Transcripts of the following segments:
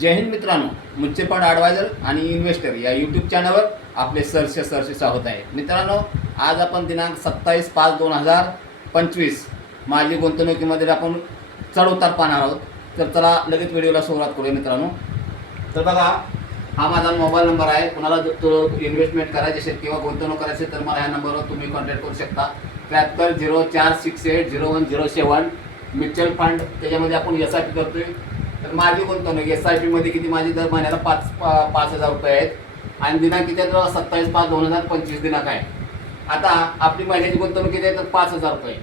जय हिंद मित्रांनो, mutual fund adviser आणि investor या यूट्यूब चॅनलवर आपले सरसे स्वागत आहे. मित्रांनो, आज आपण दिनांक 27/5/2025 माझी गुंतवणुकीमध्ये आपण चढउतार पाहणार आहोत. तर चला लगेच व्हिडिओला सुरुवात करूया मित्रांनो. तर बघा, हा माझा मोबाईल नंबर आहे. कुणाला इन्व्हेस्टमेंट करायची असेल किंवा गुंतवणूक करायची असेल तर मला ह्या नंबरवर तुम्ही कॉन्टॅक्ट करू शकता. 7304680107 म्युच्युअल फंड, त्याच्यामध्ये आपण SIP करतोय. तर माझी गुंतवणूक SIP मध्ये किती, माझी दर महिन्याला 5,000 रुपये आहेत आणि दिनांक किती आहे तर 27/5/2025 दिनांक आहे. आता आपली महिन्याची गुंतवणूक किती आहे तर 5,000 रुपये.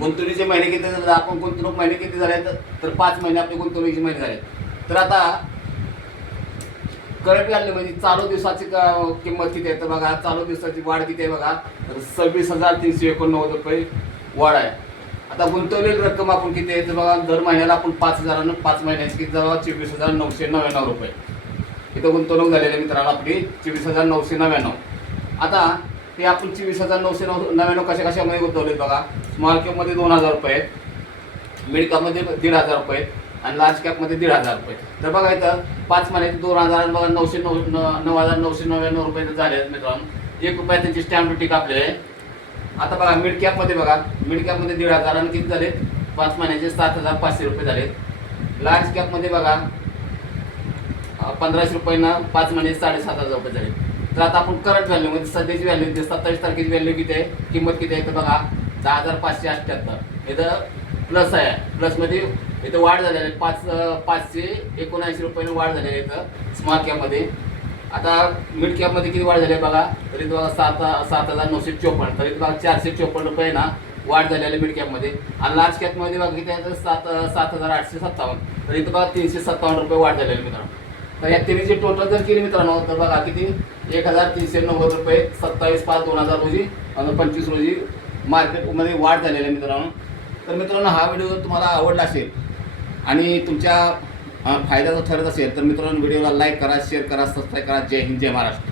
गुंतवणुकीचे महिने किती झाले, आपण गुंतवणूक महिने किती झाले तर 5 महिने आपली गुंतवणुकीचे महिने झाले. तर आता करंट व्हॅल्यू म्हणजे चालू दिवसाची किंमत किती आहे तर बघा, चालू दिवसाची वाढ किती आहे बघा, तर 26,389 रुपये वाढ आहे. आता गुंतवलेली रक्कम आपण किती आहे तर बघा, दर महिन्याला आपण 5,000 5 महिन्याची किती जवळ 24,999 रुपये इथं गुंतवणूक झालेली मित्रांनो आपली 24,999. आता ते आपण 24,999 कशामध्ये गुंतवले बघा. स्मॉल कॅपमध्ये 2,000 रुपये आहेत, मिड कॅपमध्ये 1,500 रुपये आहेत आणि लार्ज कॅपमध्ये 1,500 रुपये. तर बघा इथं 5 महिन्याचे 2,000 बघा 9,999 रुपये झाले आहेत मित्रांनो. 1 रुपया त्यांची स्टॅम्प ड्युटी कापलेली आहे. आता बघा मिड कॅपमध्ये बघा, मिड कॅपमध्ये 1,500 आणि किती झाले 5 महिन्याचे 7,500 रुपये झाले. लार्ज कॅपमध्ये बघा 1,500 रुपयांना 5 महिने 7,500 रुपये झाले. तर आता आपण करंट व्हॅल्यूमध्ये सध्याची व्हॅल्यू 27 तारखेची व्हॅल्यू किती आहे, किंमत किती आहे तर बघा 10,578. इथं प्लस आहे, प्लसमध्ये इथं वाढ झालेली आहे 579 रुपयाने वाढ झालेली आहे इथं स्मॉल कॅपमध्ये. आता मिड कॅपमध्ये किती वाढ झाली आहे बघा, तरी बघा 7,954. तरी बघा 454 रुपये ना वाढ झालेली आहे मिड कॅपमध्ये. आणि लार्ज कॅपमध्ये बघा किती आहे तर 7,857. तर इथं बघा 357 रुपये वाढ झालेली आहे मित्रांनो. तर या तिन्हीची टोटल जर केली मित्रांनो तर बघा किती 1,390 रुपये 27/5/2000 रोजी आणि 25 रोजी मार्केटमध्ये वाढ झालेली आहे मित्रांनो. तर मित्रांनो, हा व्हिडिओ जर तुम्हाला आवडला असेल आणि तुमच्या फायद्याचा ठरत असेल तर मित्रांनो व्हिडिओला लाईक करा, शेअर करा, सबस्क्राईब करा. जय हिंद, जय महाराष्ट्र.